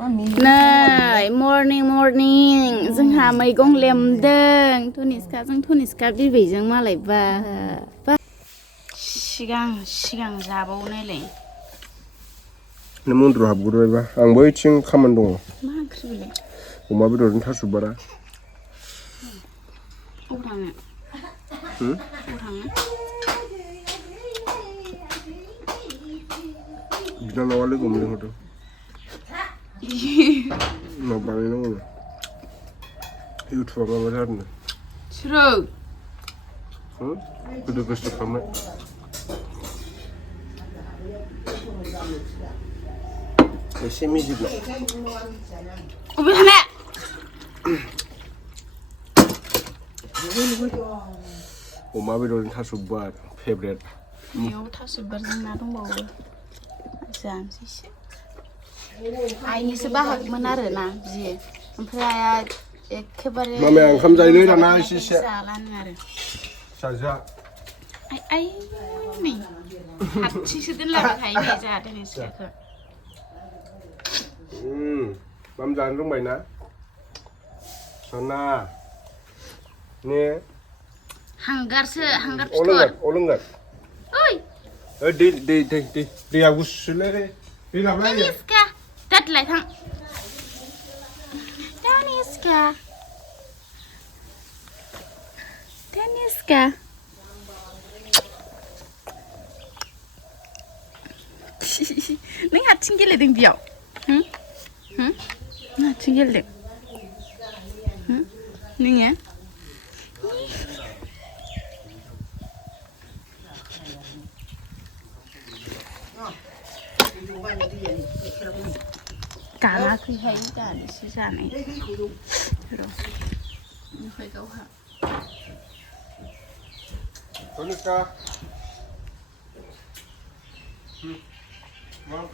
Này, morning जोंहा मैगं लेमदों धनिस्काजों Bibwijwng मालाय बा सिगां जाबावनायलाय नों मन्दिराव हाबगुरबायबा आंबो इथिं खामानि दङ मा ओंख्रि बेलाय अमा बेदरजों थास' बारा अबाव थांनो बिनानावा लोगो मोनलेंहरदों उनाव बानायनांगौ इउटुबाव माबा जादों सोरो गोदो गोसो खालामनाय एसे मिजिबनाव अबे थांनो अमा बेदरजों थास' बार फेभरेट बेयाव थास' बिबारजों ना दंबावो जानोसैसो आइनिसो बाहागमोन आरो ना बियो ओमफ्राय आइया एखेबारे मामाया ओंखाम जायोलै दाना एसे जालानो आरो जाजा आइ नै हारसिंसो दोनलाबाय थायो नै जोंहा दिनै सिख्लाखौ माम जानो रोंबायना सना ने हांगार अलोंगार ओइ दैया गुसुलै दै लाबोलाय Dhaniska दादलाय थां Dhaniska नों हारसिं गेलेदों बेयाव नों हारसिं गेलेदों नोङो गानाखैहाय दानोसो जानाय र' ओमफ्राय गावहा Dhaniska Mom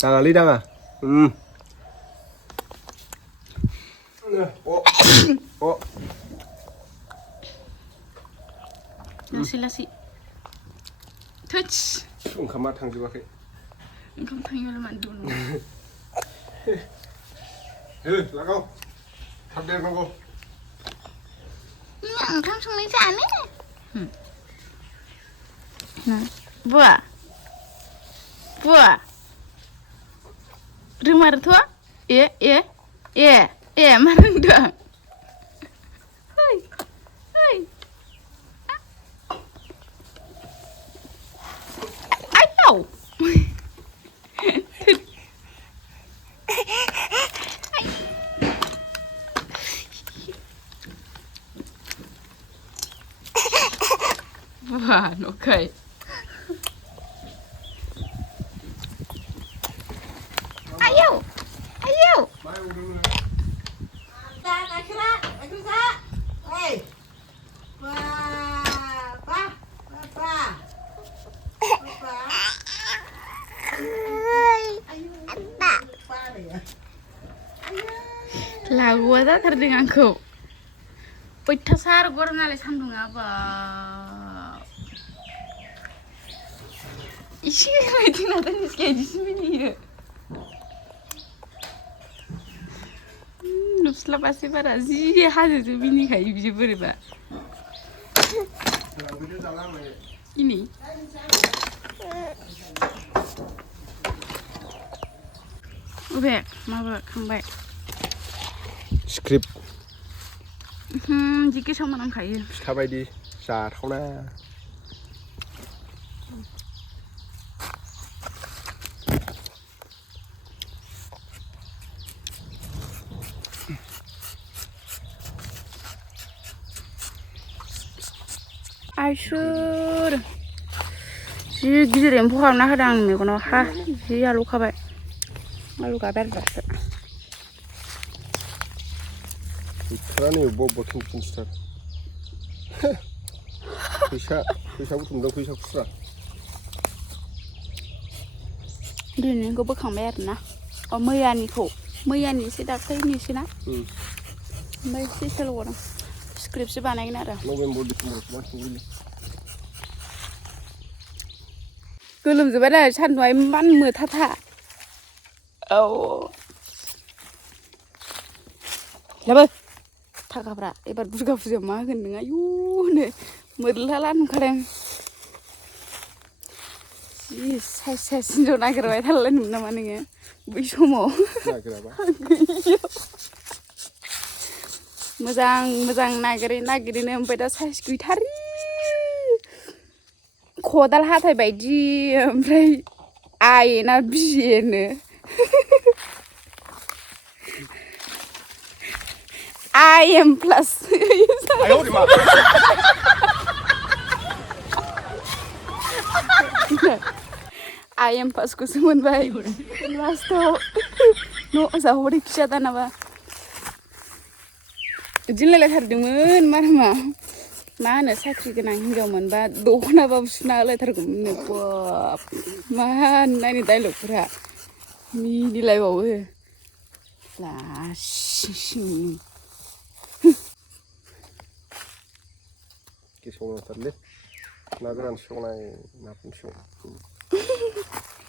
Tangali dah ah. Oh. लासै थोस ओंखामा थांजोबाखै ओंखाम थाङियावलाय मानो दङ लागाव थाब देरनांगौ ओंखाम संनाय जानो बुवा रोंमारोथ' ए मा रोंदों आयौ buwa okay ayo laguआ जाथारदों आंखौ अयथासार गरम नालाय सान्दुङा बा इसे बायदि ना Dhaniska इदिसो मिनियो नुस्लाबासै बारा जि हाजोजों मिनिखायो बियो बोरैबा इनि अबे माबा खांबाय स्क्रिप्ट जि गेसाव मोनामखायो फिथा बायदि जाथावना आइसोर जि गिदिर एम्फौ हाबना होदों आंनि मेगनाव हा जि आलौ खाबाय आलौ गाबाय आरो दासो बोथोरानो अबेबा खिन्थिथार फैसा बुथुमदों फैसा खुस्रा दिनैनिखौ बोखांबाय आरोना मैयानिसो दाख्लैनिसो ना ओमफ्राय एसे सोलौदों स्क्रिप्टसो बानायगोन आरो नभेम्बर डिसेम्बरसो बांसिन गोलोमजोब्बाय दा सान्दुंआ इमान मोथाथा औ लाबो थाखाफ्रा एबार दुर्गा फुजायाव मा होगोन नों आयु होनो मोरलाला नुखादों जि साइज हिन्जाव नागिरबाय थालायदोंमोन नामा नोङो बै समाव मोजां नागिरैनो ओमफ्राय दा साइज गैथारि खदाल हाथाय बायदि ओमफ्राय आयेना बिएनो I am plus I am plus ko sumunbay lasto no sahuri kisya tanaba jinlele thardungmon marma ma hono sakri गोनां हिनजाव मोनबा दखनाबाबो सुना होलायथारगौमोन नो बाब मा नायनो डायलगफोरा मिनिलायबावो लासिं गेसावथारलै ना गोरान सेवनाय नाफोर सेव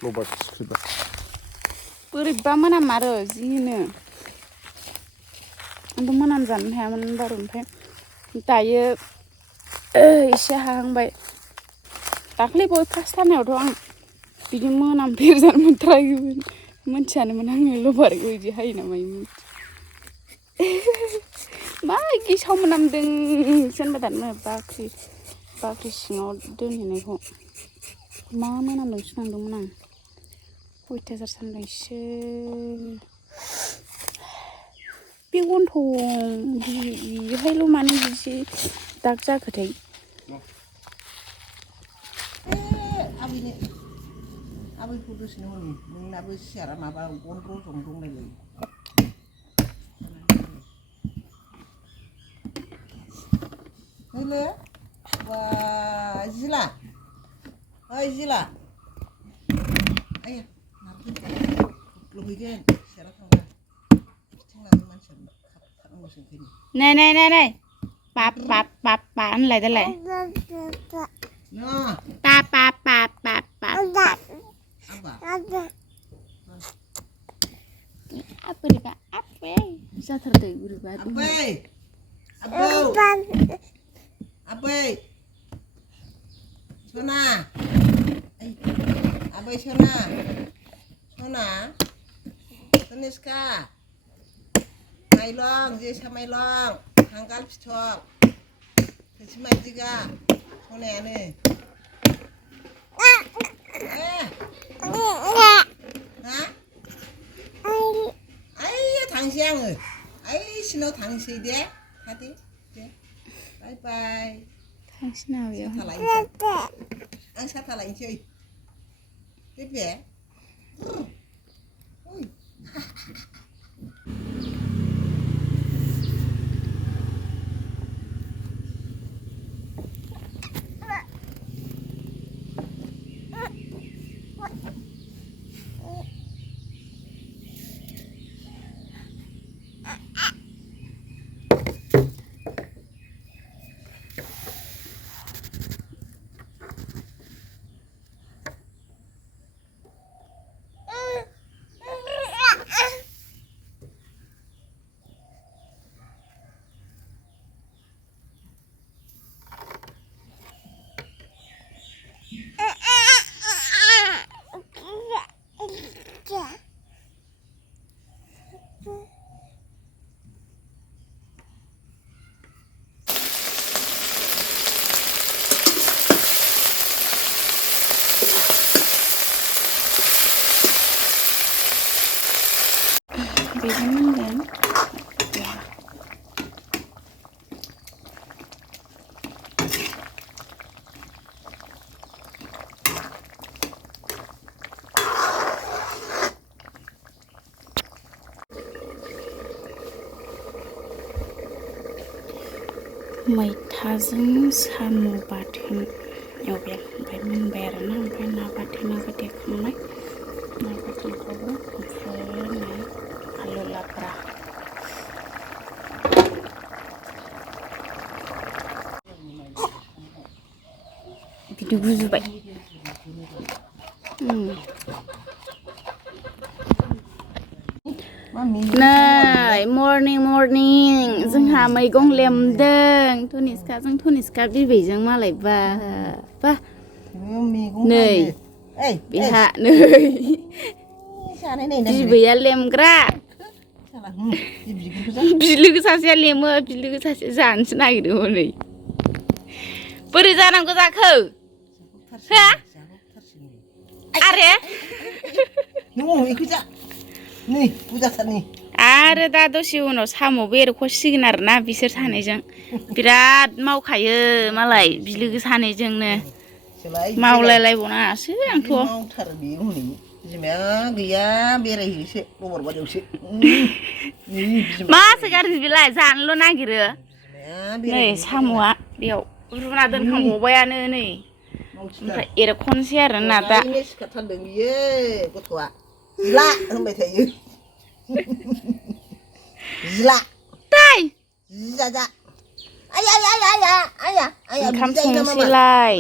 नबार सिख्रिबा बोरैबा मोनामारो जिनो आंथ' मोनाम जानो हायामोन बारु ओमफ्राय दायो एसे हाहांबाय दाख्लै बय फार्स्ट थानायावथ' आं बिदि मोनामफेरजानो मोनथाराखैमोन मोनथियानोमोन आङो लबारखौ बिदि हायो नामा मा गेसाव मोनामदों जेनेबा दानो बाख्रि सिङाव दोनहैनायखौ मा मोनामदोंसो नंदोंमोन आं अयथासार सानदोंसो बे गन्थं बिहायल' मानो बिदि दाग जाखोथाय आबैखौ दसेनो हनै नोंनाबो सियारा माबा गन रज'नो दंलायलायो नैले बा जिला ओइ जिला आया लुबैगोन सियारा थांबा बिथिंलांनो मानसिया खारनांगौसो ओंखायनो नै बाप होनलाय दालाय बोरैबा जाथारदों बोरैबा आबै सना आबै सना धनिस्का माइलं जोसा माइलं हांगाल फिथर थोरसि माइदिगा सनायानो हा आइया थांसै आङो आइसिनाव थांसै दे थादे दे बाय बाय थांसै ना आं साथा लायनोसै बे मैथाजों साम' बाथोन एवबाय ओमफ्राय मोनबाय आरोना ओमफ्राय ना बाथोनाबो देखांबाय ना बाथोनखौबो ओमफ्राय नै आलु लाब्रा बिदि गुजुबाय नै मर्निं जोंहा मैगं लेमदों धनिस्का बिबैजों मालाय बा नै बेहा नै बिबैया लेमग्रा बिलोगो सासेया लेमो बिलोगो सासे जानोसो नागिरो हनै बोरै जानांगौ जाखो हा आरे नै बुरजाथारनि आरो दा दसे उनाव साम' बेरेखसिगोन आरोना बिसोर सानैजों बिराद मावखायो मालाय बिलोगो सानैजोंनो मावलायलायबावनाङासो आंथ' मावथारो बे हनै बिमाया गैया बेरायहैयोसो लबरबारियावसो मासो गाज्रि बेलाय जानोल' नागिरो नै साम'आ बेयाव रुना दोनखांबावबायानो नै ओमफ्राय एरख'नोसै आरोना दा सिखारथारदों बियो गथ'आ जिला होनबाय थायो जिला जिजाजा ओंखाम संनोसैलाय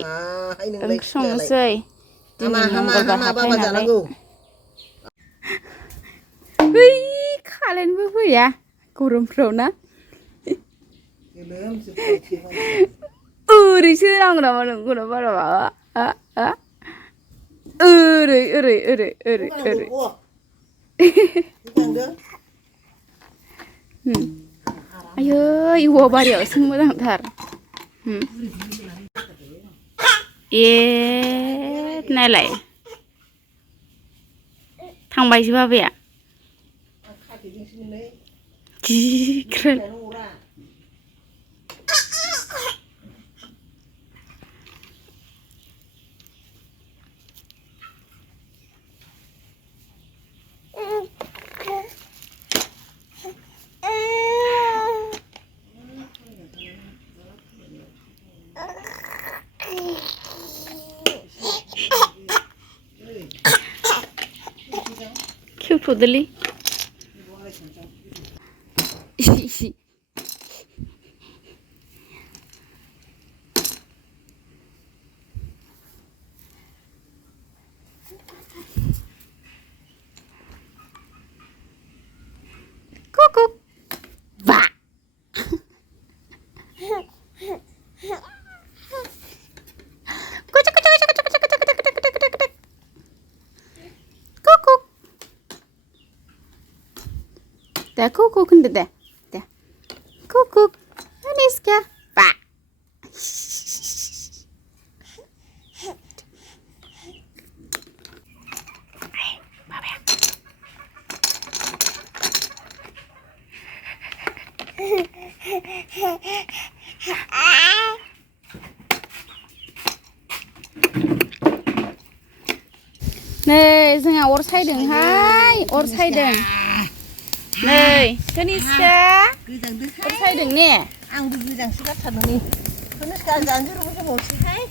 ओंख्रि संनोसै दिनै मंगलबार हाथाय नालाय बै कारेन्टबो फैया गरमफ्राव ना ओरैसो नांगौ नामा नोंखौनो बारा माबा ओरै आयै औवा बारियावसो मोजांथार ए नायलाय थांबायसो बाबाया गिख्रं खेवथ'दोलै kuku ba dah kuku kan dah kuku Dhaniska ba नै जोंहा अर सायदोंहाय अर सायदों नै धनिस्का अर सायदों ने आंबो गोजांसो गारथारदों नै धनिस्का जानोसै रुबोजोबावसैहाय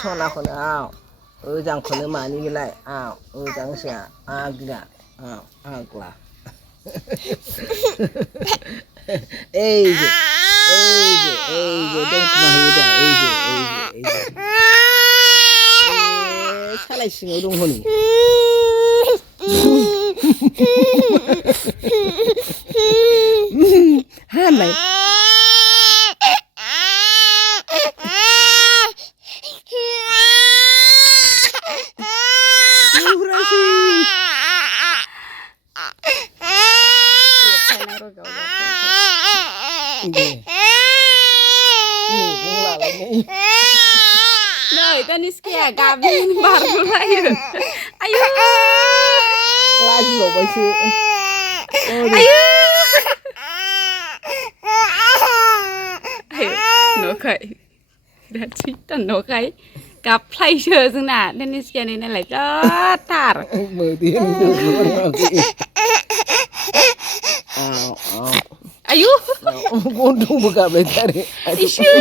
सनाखौनो मोजांखौनो मानि बेलाय मोजांसो आगला आगला सालाय सिङाव दं हनै हालाय नै Dhaniska गाबनानै बारग'लायो आयु लाजिबावबायसो आयु आयु नखाय बिराद सैतान नखाय กับไพรเชอร์ซึ่งน่ะเดนิสแกนี่นั่นแหละก็ตาร์ มือตีนอายุ กูดูบุกกับเลยแต่ อิชื่อ